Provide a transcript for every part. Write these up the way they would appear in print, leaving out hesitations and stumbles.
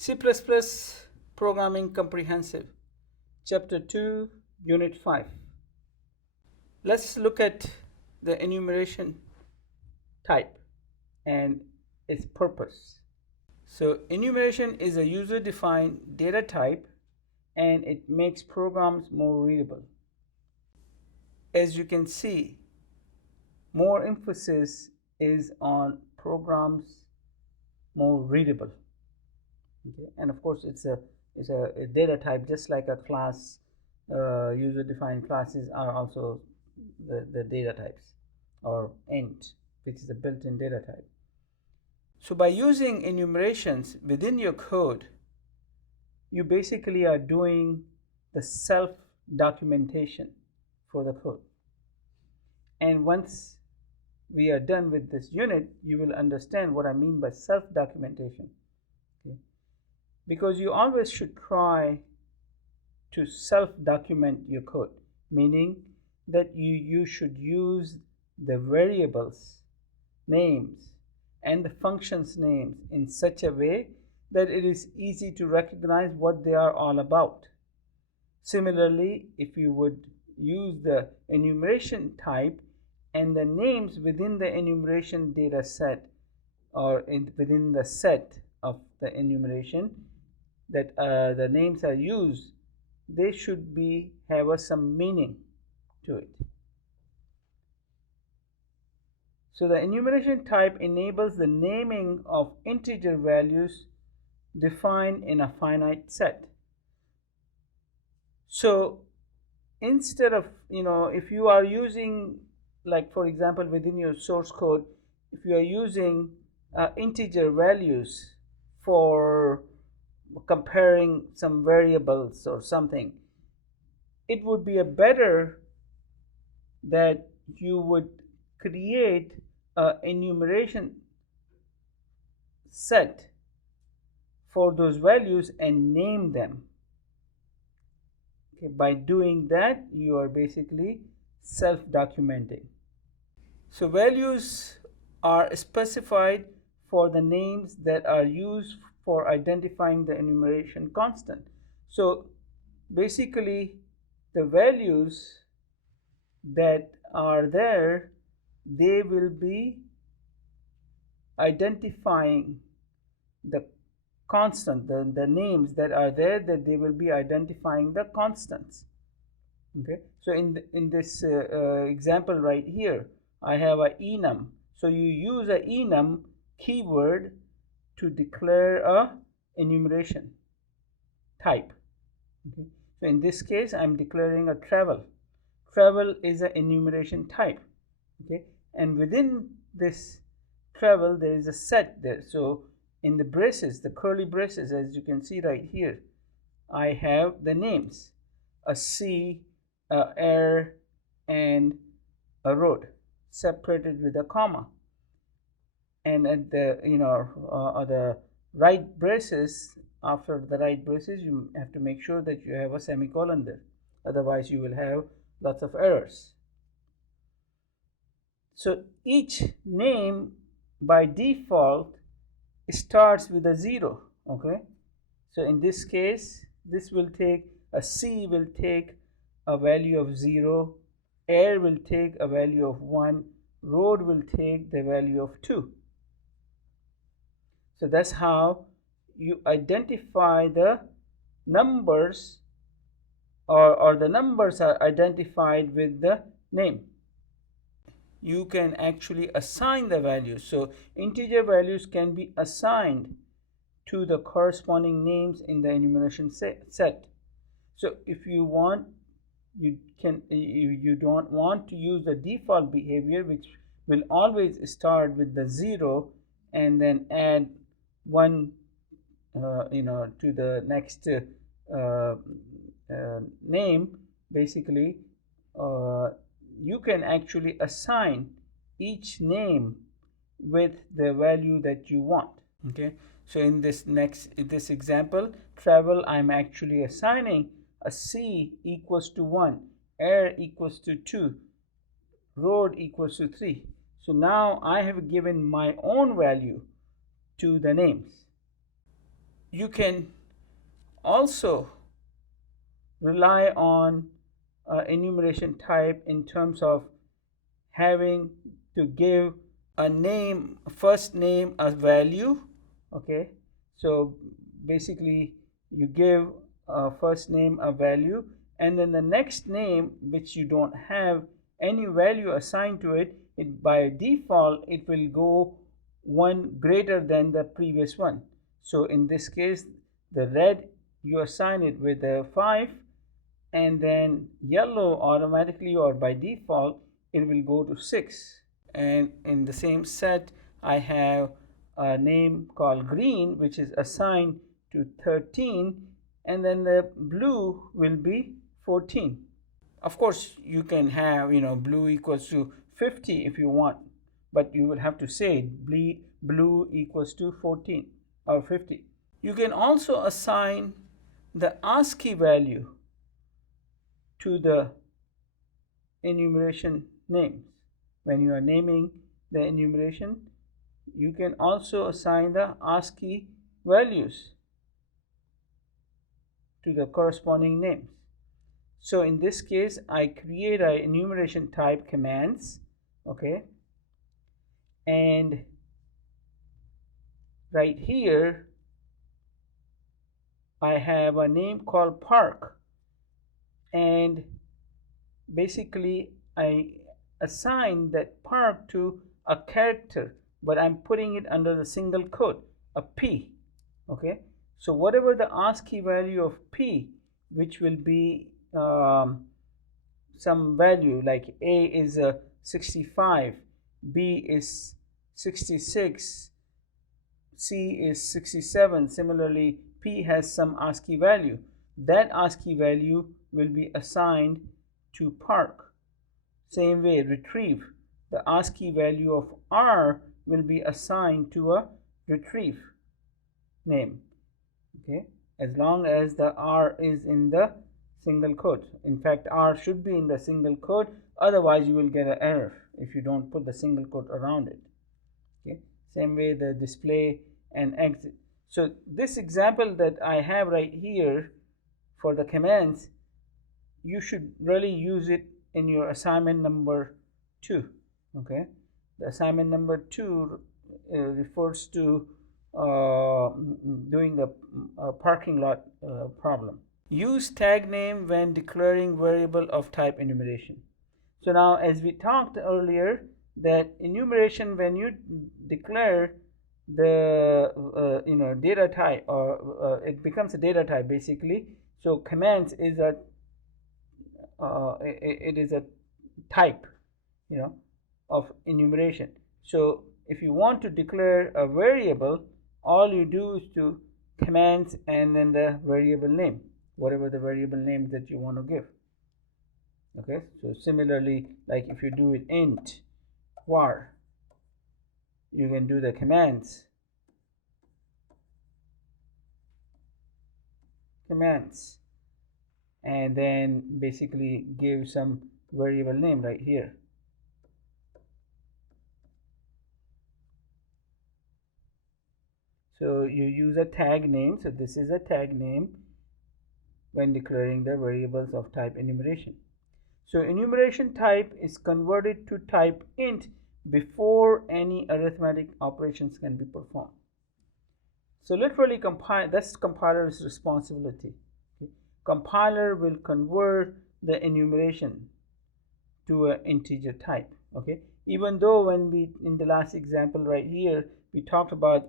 C++ Programming Comprehensive, Chapter 2, Unit 5. Let's look at the enumeration type and its purpose. So enumeration is a user-defined data type and it makes programs more readable. As you can see, more emphasis is on programs more readable. Okay. And of course it's a data type, just like a class. User-defined classes are also the data types, or int, which is a built-in data type. So by using enumerations within your code, you basically are doing the self-documentation for the code. And once we are done with this unit, you will understand what I mean by self-documentation. Okay? Because you always should try to self-document your code, meaning that you should use the variables names and the functions names in such a way that it is easy to recognize what they are all about. Similarly, if you would use the enumeration type and the names within the enumeration data set, or within the set of the enumeration that the names are used, they should have some meaning to it. So the enumeration type enables the naming of integer values defined in a finite set. So instead of, if you are using, like for example within your source code, if you are using integer values for comparing some variables or something, it would be better that you would create an enumeration set for those values and name them. Okay, by doing that, you are basically self-documenting. So values are specified for the names that are used for identifying the enumeration constant. So basically, the values that are there, they will be identifying the constant, the names that are there, that they will be identifying the constants. Okay, so in this example right here, I have a enum. So you use a enum keyword to declare a enumeration type. Okay, so in this case, I'm declaring a travel. Travel is an enumeration type. Okay, and within this travel, there is a set there. So in the braces, the curly braces, as you can see right here, I have the names: a sea, a air, and a road, separated with a comma. And at the the right braces, after the right braces, you have to make sure that you have a semicolon there. Otherwise, you will have lots of errors. So each name by default starts with a 0. Okay, so in this case, this will take a C will take a value of 0, air will take a value of 1, road will take the value of 2. So that's how you identify the numbers, or the numbers are identified with the name. You can actually assign the values. So integer values can be assigned to the corresponding names in the enumeration set. So if you want, you don't want to use the default behavior, which will always start with the 0 and then add 1 to the next name. Basically, you can actually assign each name with the value that you want. Okay, so in this example, travel, I'm actually assigning a C equals to 1, air equals to 2, road equals to 3. So now I have given my own value to the names. you can also rely on enumeration type in terms of having to give a name, first name, a value. Okay, so basically you give a first name a value, and then the next name which you don't have any value assigned to it, by default it will go one greater than the previous one. So in this case, the red, you assign it with a 5, and then yellow automatically or by default it will go to 6. And in the same set I have a name called green which is assigned to 13, and then the blue will be 14. Of course you can have, blue equals to 50 if you want, but you will have to say blue equals to 14 or 50. You can also assign the ASCII value to the enumeration names. When you are naming the enumeration, you can also assign the ASCII values to the corresponding names. So in this case, I create a enumeration type commands, okay, and right here I have a name called park, and basically I assign that park to a character, but I'm putting it under the single quote, a P. Okay, so whatever the ASCII value of P, which will be some value like A is 65, B is 66, C is 67. Similarly, P has some ASCII value. That ASCII value will be assigned to park. Same way, retrieve. The ASCII value of R will be assigned to a retrieve name. Okay, as long as the R is in the single quote. In fact, R should be in the single quote, otherwise you will get an error if you don't put the single quote around it. Okay, same way the display and exit. So this example that I have right here for the commands, you should really use it in your assignment number 2. Okay, the assignment number 2 refers to doing the parking lot problem. Use tag name when declaring variable of type enumeration. So now, as we talked earlier, that enumeration, when you declare the data type, or it becomes a data type basically. So commands is a it is a type, of enumeration. So if you want to declare a variable, all you do is to commands and then the variable name, whatever the variable name that you want to give. Okay, so similarly, like if you do it int var, you can do the commands and then basically give some variable name right here. So you use a tag name. So this is a tag name when declaring the variables of type enumeration. So enumeration type is converted to type int before any arithmetic operations can be performed. So literally compile, that's compiler's responsibility. Okay. Compiler will convert the enumeration to an integer type. Okay, even though when we, in the last example right here, we talked about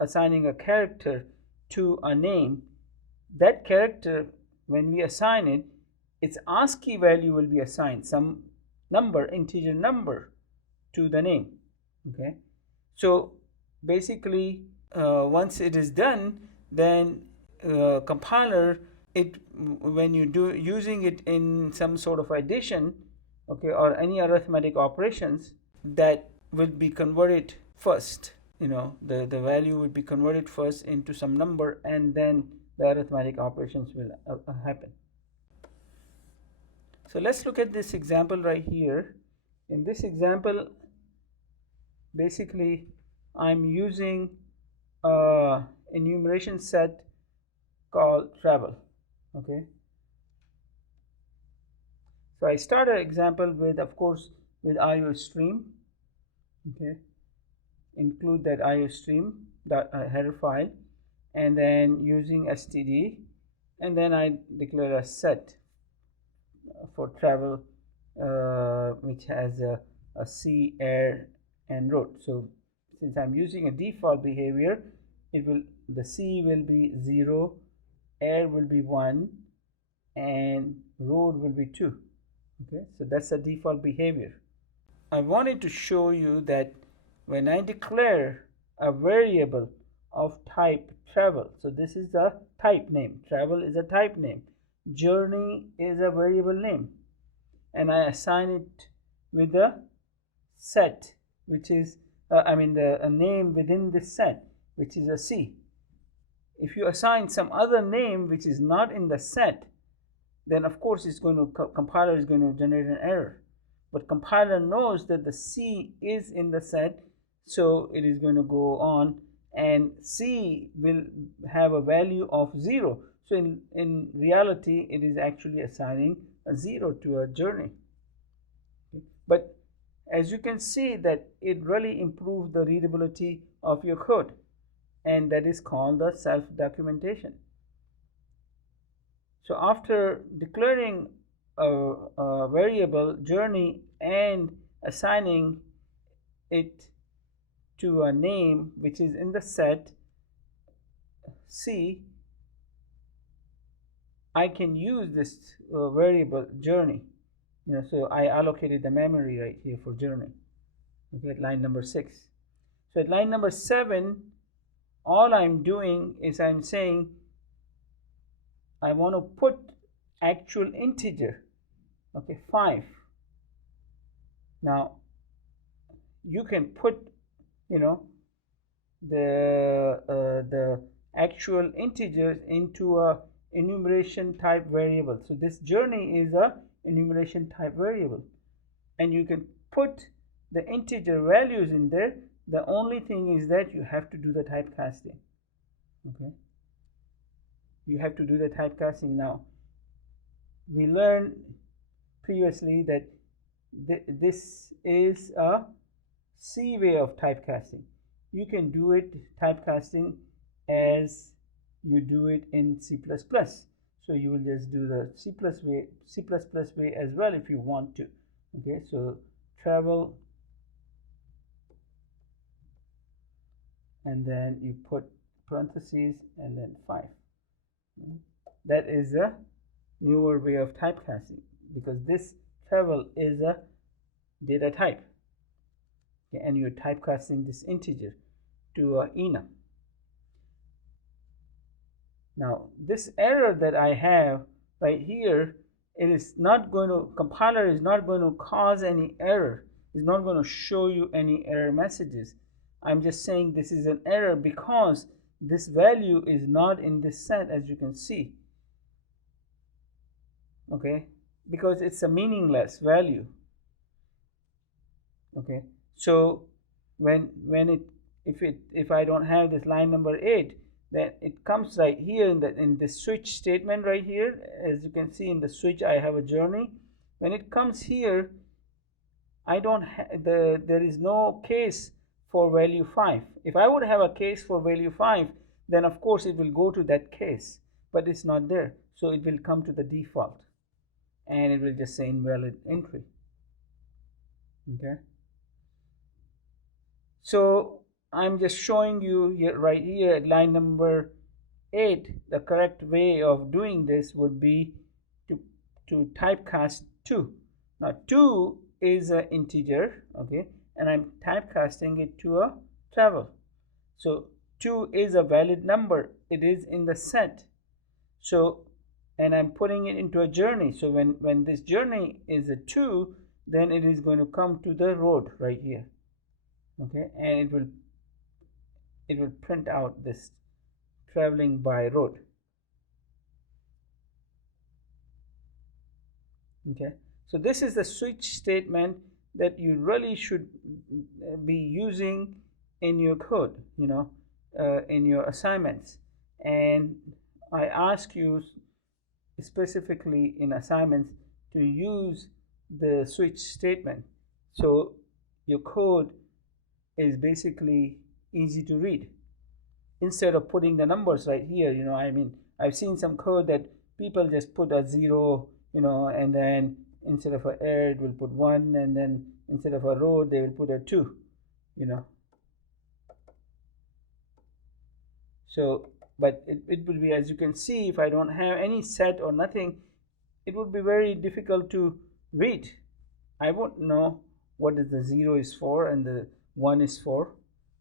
assigning a character to a name, that character, when we assign it, its ASCII value will be assigned, some number, integer number, to the name. Okay, so basically once it is done, then compiler, it, when you do using it in some sort of addition, okay, or any arithmetic operations, that will be converted first. The value will be converted first into some number, and then the arithmetic operations will happen. So let's look at this example right here. In this example, basically I'm using enumeration set called travel. Okay, so I start an example with, of course, with IO stream. Okay, include that IO stream header file, and then using std, and then I declare a set for travel, which has a sea, air, and road. So since I'm using a default behavior, the sea will be 0, air will be 1, and road will be 2. Okay, so that's the default behavior. I wanted to show you that when I declare a variable of type travel, so this is the type name, travel is a type name, journey is a variable name, and I assign it with a set, which is a name within this set, which is a C. If you assign some other name which is not in the set, then of course it's going to compiler is going to generate an error. But compiler knows that the C is in the set, so it is going to go on, and C will have a value of 0. So in reality, it is actually assigning a 0 to a journey. But as you can see that it really improves the readability of your code, and that is called the self-documentation. So after declaring a variable journey and assigning it to a name which is in the set C, I can use this variable journey. So I allocated the memory right here for journey. Okay, at line number 6. So at line number 7, all I'm doing is I'm saying I want to put actual integer, okay, 5. Now you can put the actual integers into a enumeration type variable. So this journey is a enumeration type variable, and you can put the integer values in there. The only thing is that you have to do the typecasting. Okay, you have to do the typecasting. Now we learned previously that this is a C way of typecasting. You can do it typecasting as you do it in C++. So you will just do the C++ way as well if you want to. Okay, so travel, and then you put parentheses and then 5. That is a newer way of typecasting, because this travel is a data type. Okay, and you're typecasting this integer to enum. Now this error that I have right here, it is not going to, compiler is not going to cause any error. It's not going to show you any error messages. I'm just saying this is an error because this value is not in this set, as you can see. Okay, because it's a meaningless value. Okay, so if I don't have this line number 8, then it comes right here in the switch statement right here. As you can see in the switch, I have a journey. When it comes here, I don't there is no case for value 5. If I would have a case for value 5, then of course it will go to that case, but it's not there, so it will come to the default and it will just say invalid entry. Okay, so I'm just showing you here, right here at line number 8, the correct way of doing this would be to typecast 2. Now 2 is an integer, okay, and I'm typecasting it to a travel. So 2 is a valid number, it is in the set. So, and I'm putting it into a journey. So when this journey is a 2, then it is going to come to the road right here. Okay, and it will print out this traveling by road. Okay, so this is the switch statement that you really should be using in your code. in your assignments, and I ask you specifically in assignments to use the switch statement, so your code is basically easy to read. Instead of putting the numbers right here, I mean, I've seen some code that people just put a 0, and then instead of a air it will put 1, and then instead of a road they will put a 2, so but it will be, as you can see, if I don't have any set or nothing, it would be very difficult to read. I won't know what is the 0 is for and the 1 is for.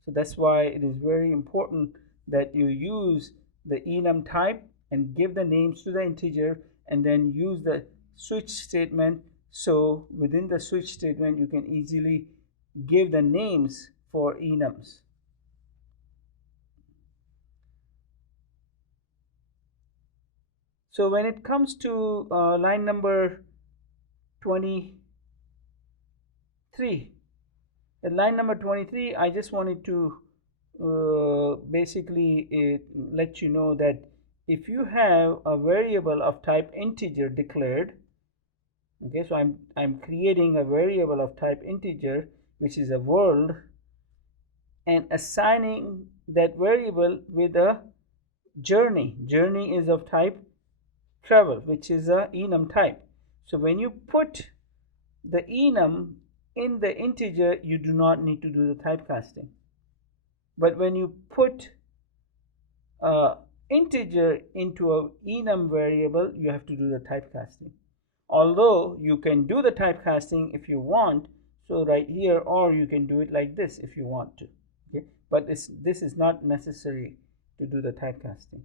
So that's why it is very important that you use the enum type and give the names to the integer, and then use the switch statement. So within the switch statement you can easily give the names for enums. So when it comes to line number 23, at line number 23, I just wanted to basically let you know that if you have a variable of type integer declared, okay, so I'm creating a variable of type integer, which is a world, and assigning that variable with a journey. Journey is of type travel, which is a enum type. So when you put the enum in the integer, you do not need to do the typecasting. But when you put integer into a enum variable, you have to do the typecasting. Although you can do the typecasting if you want, so right here, or you can do it like this if you want to. Okay, but this is not necessary to do the typecasting.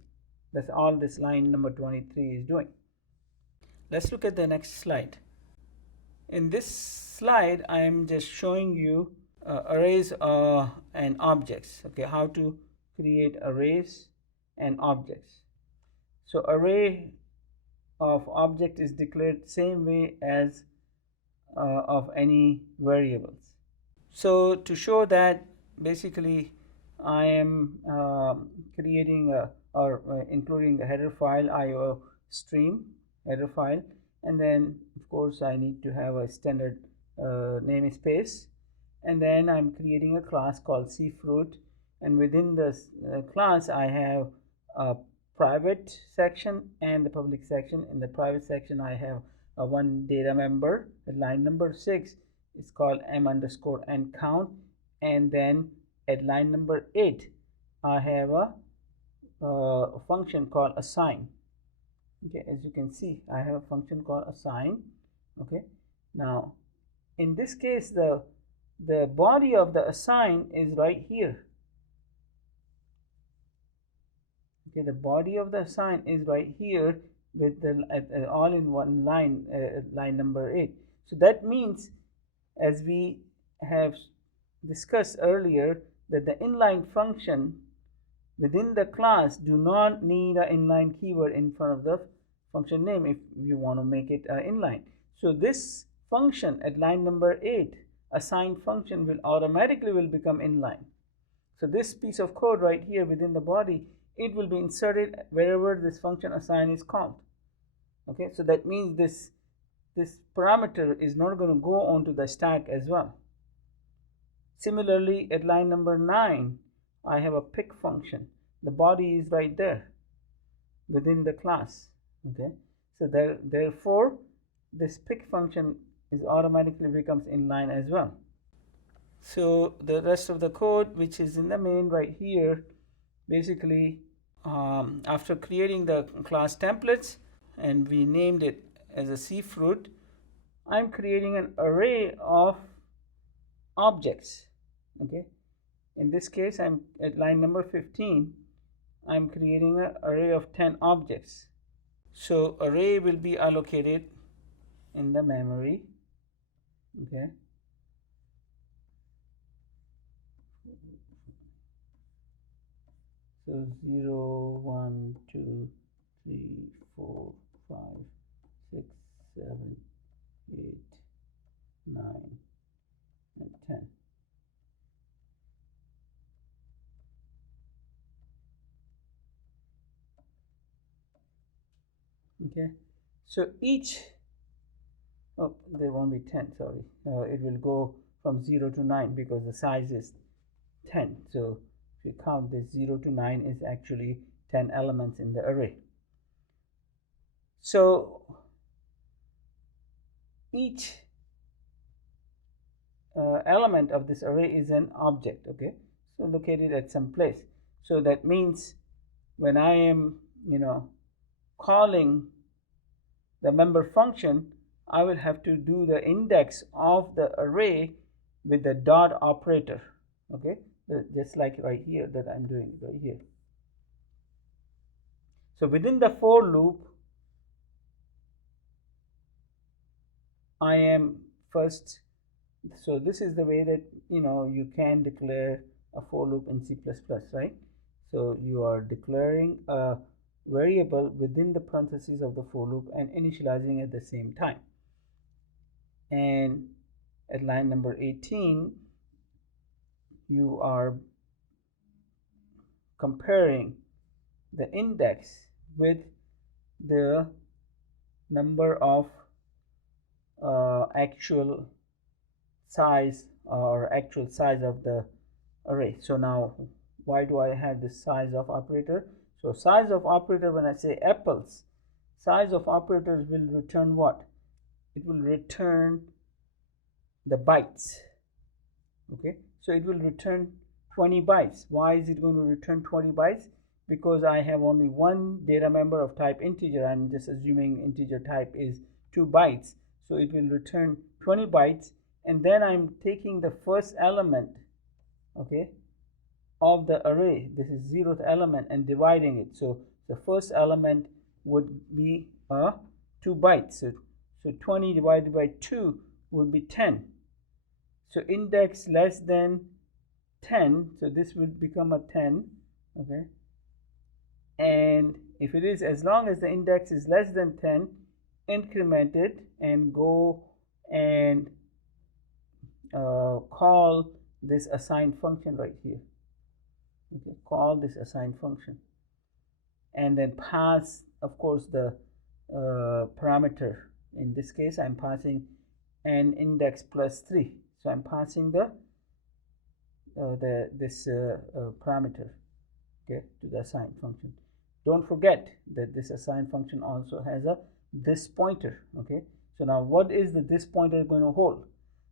That's all this line number 23 is doing. Let's look at the next slide. In this slide, I am just showing you arrays and objects. Okay, how to create arrays and objects. So array of object is declared same way as of any variables. So to show that, basically I am creating or including the header file IO stream header file, and then of course I need to have a standard namespace, and then I'm creating a class called cfruit, and within this class I have a private section and the public section. In the private section I have one data member at line number 6. It's called m_n count, and then at line number 8 I have a function called assign. Okay, as you can see, I have a function called assign. Okay, now in this case the body of the assign is right here. Okay, the body of the assign is right here with the all in one line, line number 8. So that means, as we have discussed earlier, that the inline function within the class do not need an inline keyword in front of the function name if you want to make it inline. So this function at line number 8, assign function, will automatically become inline. So this piece of code right here within the body, it will be inserted wherever this function assign is called. Okay, so that means this parameter is not going to go onto the stack as well. Similarly, at line number 9, I have a pick function. The body is right there within the class. Okay, so therefore this pick function is automatically becomes inline as well. So the rest of the code, which is in the main right here, basically after creating the class templates and we named it as a cfruit, I'm creating an array of objects. Okay, in this case I'm at line number 15. I'm creating an array of 10 objects. So array will be allocated in the memory. Okay, so 0, 1, 2, 3, 4, 5, 6, 7, 8, 9, and 10. Okay, so each, oh, there won't be 10, sorry, it will go from 0 to 9 because the size is 10. So if you count this, 0 to 9 is actually 10 elements in the array. So each element of this array is an object. Okay, so located at some place. So that means when I am calling the member function, I will have to do the index of the array with the dot operator. Okay, just like right here that I'm doing right here. So within the for loop, I am first, so this is the way that you can declare a for loop in C++, right? So you are declaring a variable within the parentheses of the for loop and initializing at the same time. And at line number 18, you are comparing the index with the number of actual size of the array. So now why do I have this size of operator? So size of operator, when I say apples, size of operators will return what? It will return the bytes. Okay, so it will return 20 bytes. Why is it going to return 20 bytes? Because I have only one data member of type integer. I'm just assuming integer type is 2 bytes. So it will return 20 bytes, and then I'm taking the first element, okay, of the array. This is 0th element, and dividing it. So the first element would be 2 bytes. So 20 divided by 2 would be 10. So index less than 10, so this will become a 10. Okay, and if it is, as long as the index is less than 10, increment it and go and call this assign function right here. Okay, call this assign function and then pass, of course, the parameter. In this case, I'm passing an index plus 3. So I'm passing this parameter, okay, to the assign function. Don't forget that this assign function also has a this pointer. Okay, so now what is the this pointer going to hold?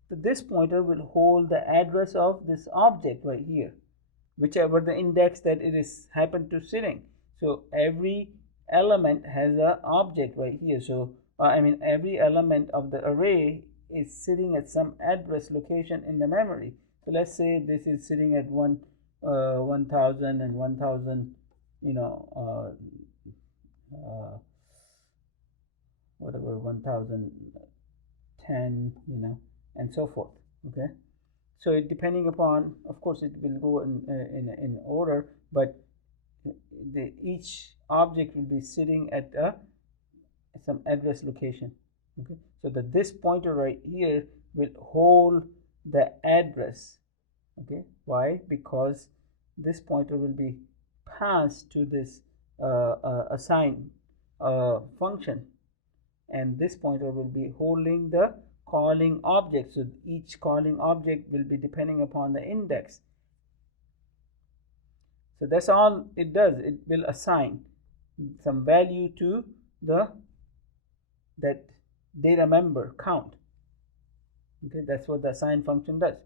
So this pointer will hold the address of this object right here, whichever the index that it is happened to sitting. So every element has an object right here. So every element of the array is sitting at some address location in the memory. So let's say this is sitting at 1000 and 1000, whatever, 1010, and so forth. Okay, so it depending upon, of course, it will go in order, but each object will be sitting at some address location. Okay, so this pointer right here will hold the address. Okay, why? Because this pointer will be passed to this assign function, and this pointer will be holding the calling object. So each calling object will be depending upon the index. So that's all it does. It will assign some value to that data member count. Okay, that's what the assign function does.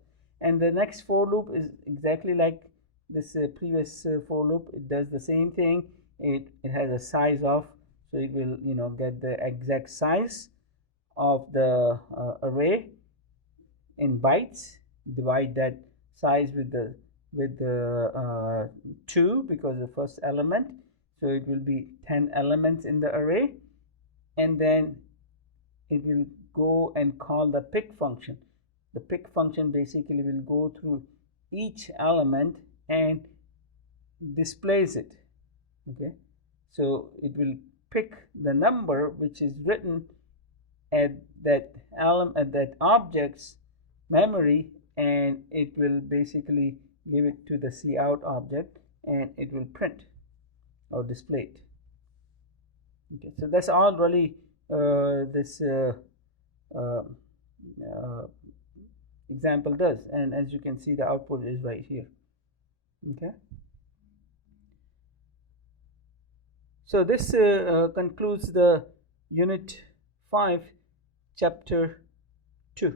And the next for loop is exactly like this previous for loop. It does the same thing. It has a size of, so it will get the exact size of the array in bytes, divide that size with the 2, because the first element, so it will be 10 elements in the array, and then it will go and call the pick function. The pick function basically will go through each element and displays it. Okay, so it will pick the number which is written at that element, at that object's memory, and it will basically give it to the cout object, and it will print or display it. Okay, So that's all really this uh, example does, and as you can see, the output is right here. Okay. So this concludes the Unit 5, Chapter 2.